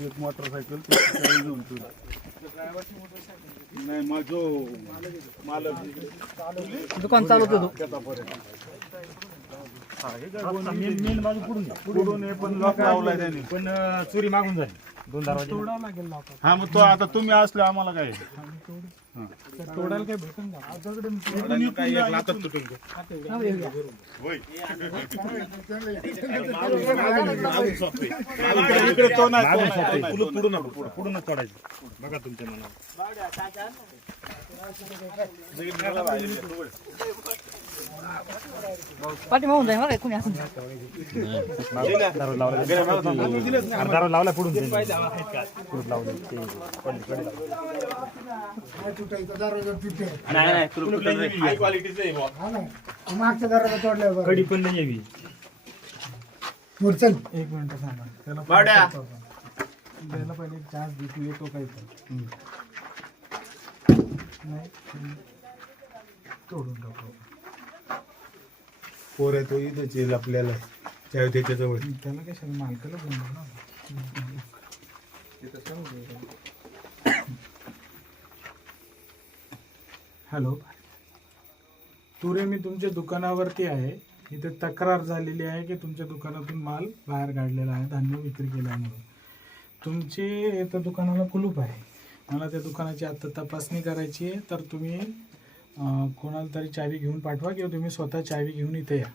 एक मोटरसायकल नाही मग जो मालक दुकान चालवतो मेन बाजू पुढून पण लॉक लावलाय त्याने पण चोरी मागून झाली 2 दरवाजे तोडावं लागेल लॉक. हा मग तो आता तुम्ही असले आम्हाला काय तोडायला काय भेटून का काही एक लाखात तुटून इकडे तो नाही पुढूनच चढायचं बघा तुमच्या मनावर. पाठी मागून जाईल मला कोणी असं दारू लावला पुढून मागच्या दरवाजा तोडल्या कडी पण नाही यावी. चल 1 मिनिट सांगा त्याला द्यायला पहिले एक चान्स दे तू येतो काय नाही तोडून टाकू. पोर आहे तो इथंच येईल आपल्याला त्याच्या जवळ त्याला काय सगळं मालकाला बोलणार ना. हॅलो तुरे, मी तुमच्या दुकानावरती आहे. इथे तक्रार झालेली आहे की तुमच्या दुकानातून माल बाहेर काढलेला आहे, धान्य विक्री केल्यामुळे. तुमची इथं दुकानाला कुलूप आहे. मला त्या दुकानाची आता तपासणी करायची आहे. तर तुम्ही कोणाला तरी चावी घेऊन पाठवा किंवा तुम्ही स्वतः चावी घेऊन इथे या.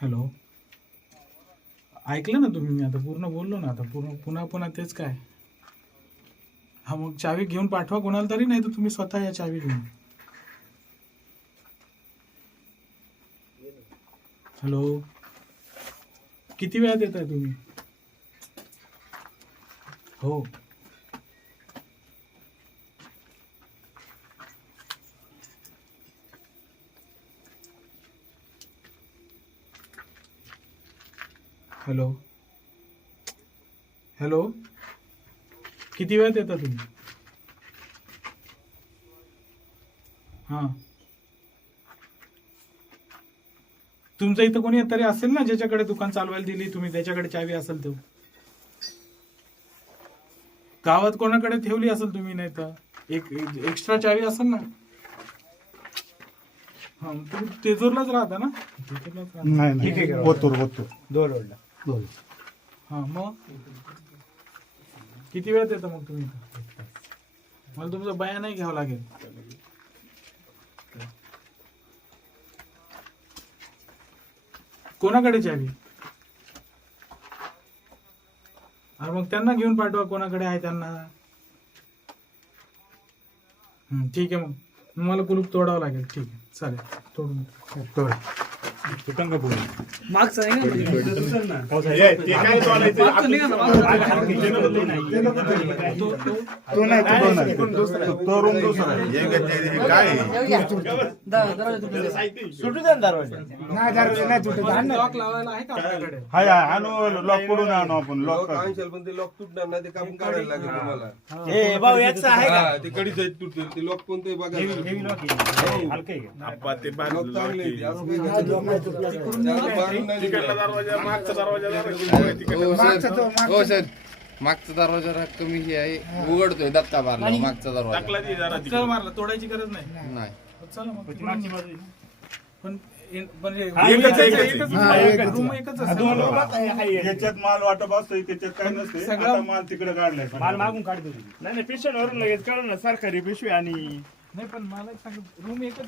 हॅलो ऐकलं ना तुम्ही? मी आता पूर्ण बोललो ना. आता पुन्हा तेच काय? हा मग चावी घेऊन पाठवा कोणाला तरी, नाही तर तुम्ही स्वतः या चावी घेऊन. हॅलो किती वेळात येत आहे तुम्ही? हो हॅलो हॅलो किती वेळात येता तुम्ही? हां तुमचं इथं कोणी तरी असेल ना ज्याच्याकडे दुकान चालवायला दिली तुम्ही, त्याच्याकडे चावी असेल तर. गावात कोणाकडे ठेवली असेल तुम्ही, नाही तर एक एक्स्ट्रा चावी असेल ना. हा तुम्ही तेजूरलाच राहता ना? नाही होतो हा मग किती वेळात येतं मग तुम्ही? मला तुमचं बयानही घ्यावं लागेल. कोणाकडे चावी? अरे मग त्यांना घेऊन पाठवा, कोणाकडे आहे त्यांना. ठीक आहे, मग मला कुलूप तोडावं लागेल. ठीक आहे चालेल, तोडून तोड. तुटंग पुढे मागचं आहे लॉक पडून आणू आपण. लॉक पण ते लॉक तुटणार नाही, ते कापून काढायला लागेल तुम्हाला. ते कडीच तुटतील, ते लॉक पण ते बघा. हो सर, मागचा दरवाजा कमी हे आहे, उघडतोय धक्का मारला मागचा दरवाजा. मारला, तोडायची गरज नाही. नाही चला मग पण याच्यात माल वाटप असतोय, त्याच्यात काय नसते. सगळा माल तिकडे काढलाय. माल मागून काढतो. नाही पेशंट वरून लगेच काढून ना सरकारी पिशवी. आणि नाही पण मला एक सांग, रूम एकच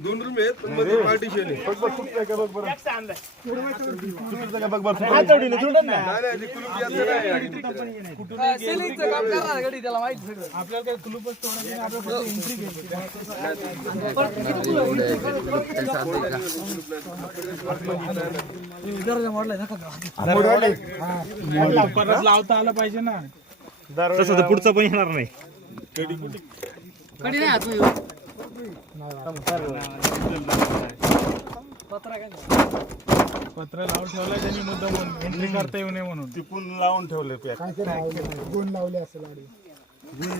2 रूम आहेत, पण मध्ये पार्टिशन आहे. बघ बघ का बघ बरं. नाही, ते कुलूप जास्त नाही. आपल्याला काय कुलूपच तोडायचं, आपल्याला एंट्री घ्यायची. लावता आलं पाहिजे ना. तसं तर पुढचं पण येणार नाही. कधी नाही पत्र लावून ठेवलंय त्यांनी मुद्दाम एंट्री करता येऊ नये म्हणून. तिकून लावून ठेवले पॅक. गोण लावले असेल गाडी गोणी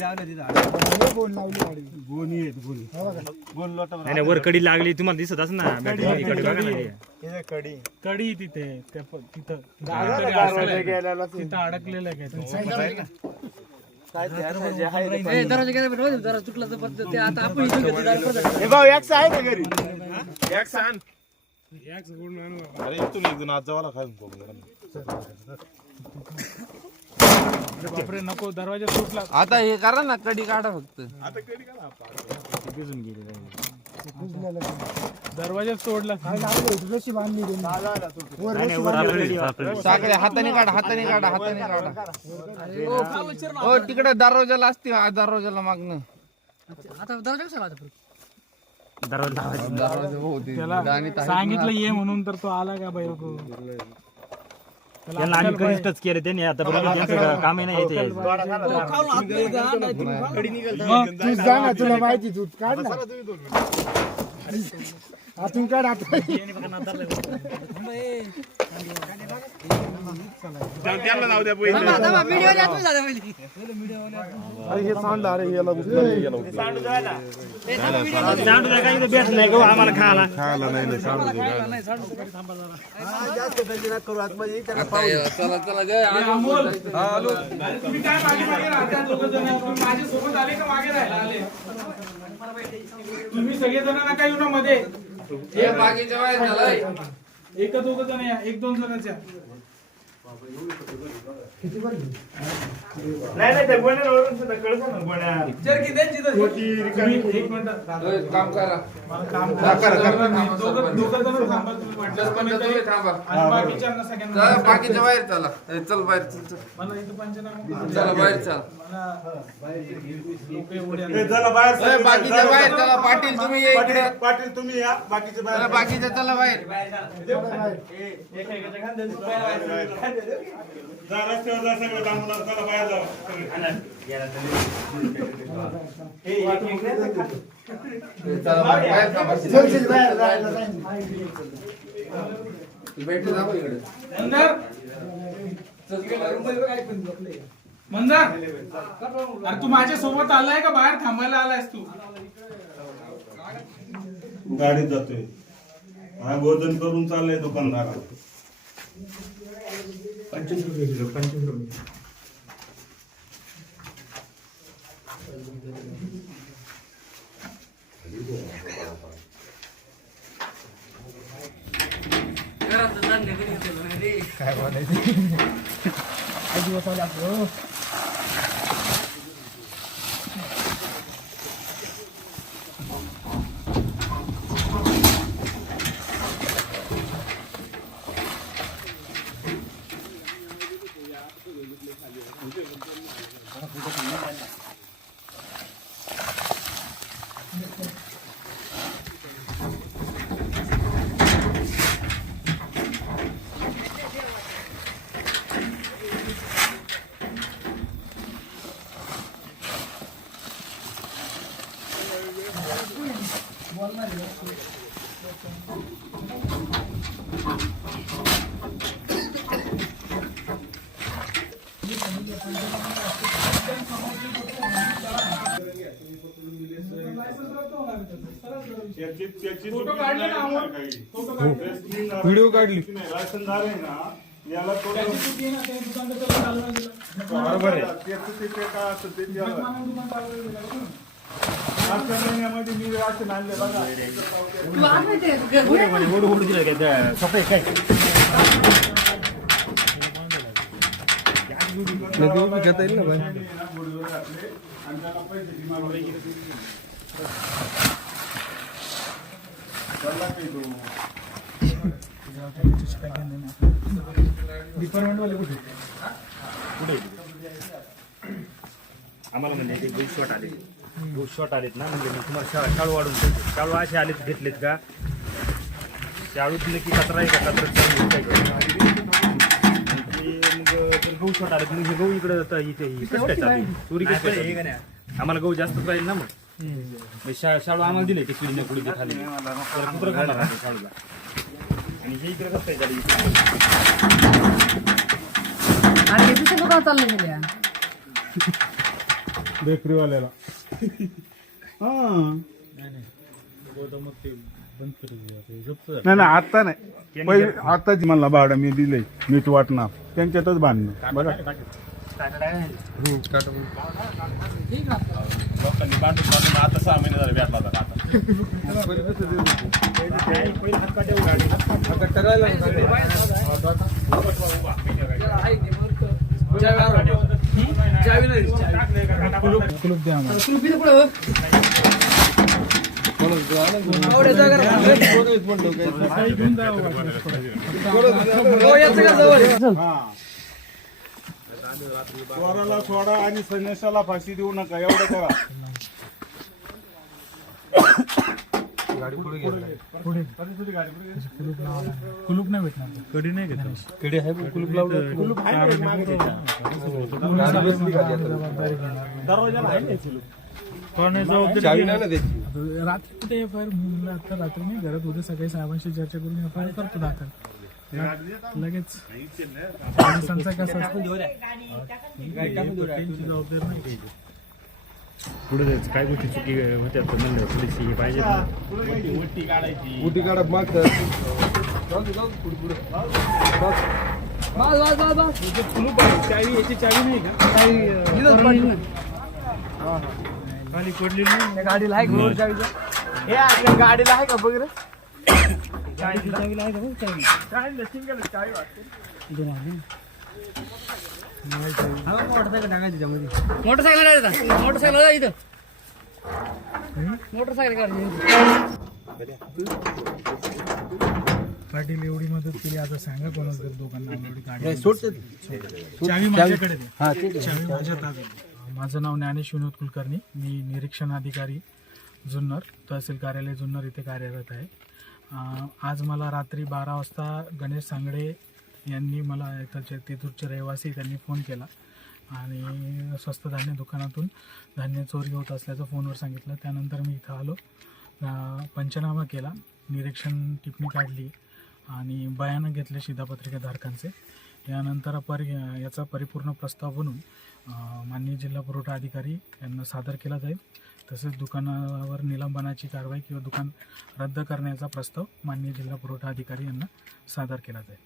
लावली गाडी गोणी आहेत गोणी. गोण लोटा नाही वर कडी लागली तुम्हाला दिसत असं ना बॅटरी कडी बघा ना हे. कडी. कडी तिथे तिथं तिथं अडकलेलं आहे काय हे भाऊ एक आहे का घरी? एक सांग. अरे इथून एक जण आज जावाला खाऊन बापरे नको दरवाजा सुटला. आता हे करा ना कडी काढा फक्त. दरवाजा तोडला. रशी बांधली साखळे हाताने काढा हाताने काढा हाताने काढा. हो तिकडे दरवाजाला असते दरवाजाला मागणं दरवाजा हो ते त्याला गाणी तर आहेत सांगितलं ये म्हणून तर तो आला का बाई नको. त्यांना आम्ही कनिष्ठच केले त्यांनी आतापर्यंत त्यांचं कामही नाही येते तू जा ना तुला माहिती तू काढ ना आतून काढ आता त्यांना जाऊ द्या पहिले. बेस्ट नाही गो आम्हाला खायला. चला चला जय अमोल तुम्ही काय मागे मागे राहता दोघं जण? तुम्ही माझ्या सोबत आले का मागे राहायला आले? तुम्ही सगळे जण नका येऊ ना मध्ये. हे बाकीच्या बाहेर झालाय. एक दोघं जण या, एक दोन जणच या. नाही त्या गोण्यावरून सुद्धा कळतं ना गोण्या. तुम्ही एक मिनिट होय, काम करा मला काम दोघं जण थांबा तुम्ही वाटल्यास पण कोणीतरी. तुम्ही थांबा. आणि बाकीच्यांना सगळ्यांना चला बाकीच्या बाहेर चला चल बाहेर चल मला इथं पंचनामा चला बाहेर चला. लोक एवढे हे चला बाहेर होय, बाकीच्या बाहेर चला. पाटील तुम्ही ये इकडे. पाटील तुम्ही या बाकीचे चला बाहेर. बाकीच्या चला बाहेर. जा रस्त्यावर जा सगळं थांबून चला बाहेर जा. चला बाहेर थांबा. चल बाहेर जायला भेटू जा इकडे. मंदार मंदार अरे तू माझ्या सोबत आलाय का बाहेर थांबायला आलायस तू? गाडीत जातोय. हा भोजन करून चाललंय दुकानदाराला. 25 रुपये किलो 25 रुपये. फोटो काढले ना अमोल? फोटो काढले. व्हिडिओ काढली. लायसन झालंय ना याला त्याची चुकी आहे ना, त्याने दुकान कसं चालवलं गेलं? बरोबर आहे. त्याचं ते काय असतं ते द्यावं. दुकान चालवलं गेलं बघ ना. मागच्या महिन्यामध्ये मी राशन आणले बघा. ओढू दिलं काय सफाई काय घेता येईल ना आणि त्याला पैसे दिमाग डिपार्टमेंट वाले कुठे? कुठे आम्हाला म्हणजे ते गोष्ट शॉट आले गोष्ट शॉट आलेत ना म्हणजे मी तुम्हाला शाळू वाढून देतो. शाळू असे आलेत घेतलेत का शाळूत नक्की कचरा आहे का कचरा काय मग जर गहू शॉट आलेत मग हे गहू इकडे इथे चोरी कसं आम्हाला गहू जास्त पाहिजे ना मग शाळू आम्हाला दिले ते किडीने कुडी खाली तर कुत्रं खाणार आहे शाळूला. आणि हे इकडे कसं आहे गाडी आणि हे दुसरं दुकान चाललं गेल्या बेकरीवाल्याला नाही नाही आता नाही पहिले आताच मला भाडं मी दिलंय मीठ वाटणार त्यांच्यातच बांधणं बघा. लोकांनी बांधून बांधून आता 6 महिने झाले भेटला होता आता. कुलूप द्या आम्हाला. चोराला सोडा आणि संन्यासाला फाशी देऊ नका एवढं करा. कुलूप नाही भेटणार. कडी नाही घेत. कडी आहे कुलूप लावलं. कुलूप आहे मागे दरवाजाला आहे ना कुलूप. रात्री कुठे एफआयआर म्हणलं आता रात्री नाही घरात उद्या सकाळी साहेबांशी चर्चा करून एफआयआर करतो दाखल लगेच. पोलिसांचा कसा जबाबदारी नाही घ्यायची. पुढे जायचं काय गोष्टी चुकी होत्या तर म्हणलं थोडीशी हे पाहिजे ना. उटी काढा मागतात चावी याची चावी नाही का खाली पडलेली नाही. गाडीला आहे का चावी? हे आपल्या गाडीला आहे का बघ रे. चावीला आहे का बघ चावी? चावी सिंगल चावी वाटते. मोटरसायकल टाकायची त्याच्यामध्ये. मोटरसायकल इथं मोटरसायकल पाटील एवढी मदत केली आता सांगा कोणाच दोघांना एवढी गाडी चावी माझ्याकडे दे. चावी माझ्या ताब्यात. माझं नाव ज्ञानेश विनोद कुलकर्णी. मी निरीक्षण अधिकारी जुन्नर तहसील कार्यालय जुन्नर इथे कार्यरत आहे. आज मला रात्री 12 वाजता गणेश सांगडे यांनी मला इथं तेथूरचे रहिवासी त्यांनी फोन केला आणि स्वस्त धान्य दुकानातून धान्य चोरी होत असल्याचं फोनवर सांगितलं. त्यानंतर मी इथं आलो, पंचनामा केला, निरीक्षण टिप्पणी काढली आणि बयानं घेतले शिधापत्रिकाधारकांचे. यानंतर याचा परिपूर्ण प्रस्ताव बनवून माननीय जिल्हा पुरवठा अधिकारी यांना सादर केला जाईल. तसेच दुकानावर निलंबनाची कारवाई किंवा दुकान रद्द करण्याचा प्रस्ताव माननीय जिल्हा पुरवठा अधिकारी यांना सादर केला जाईल.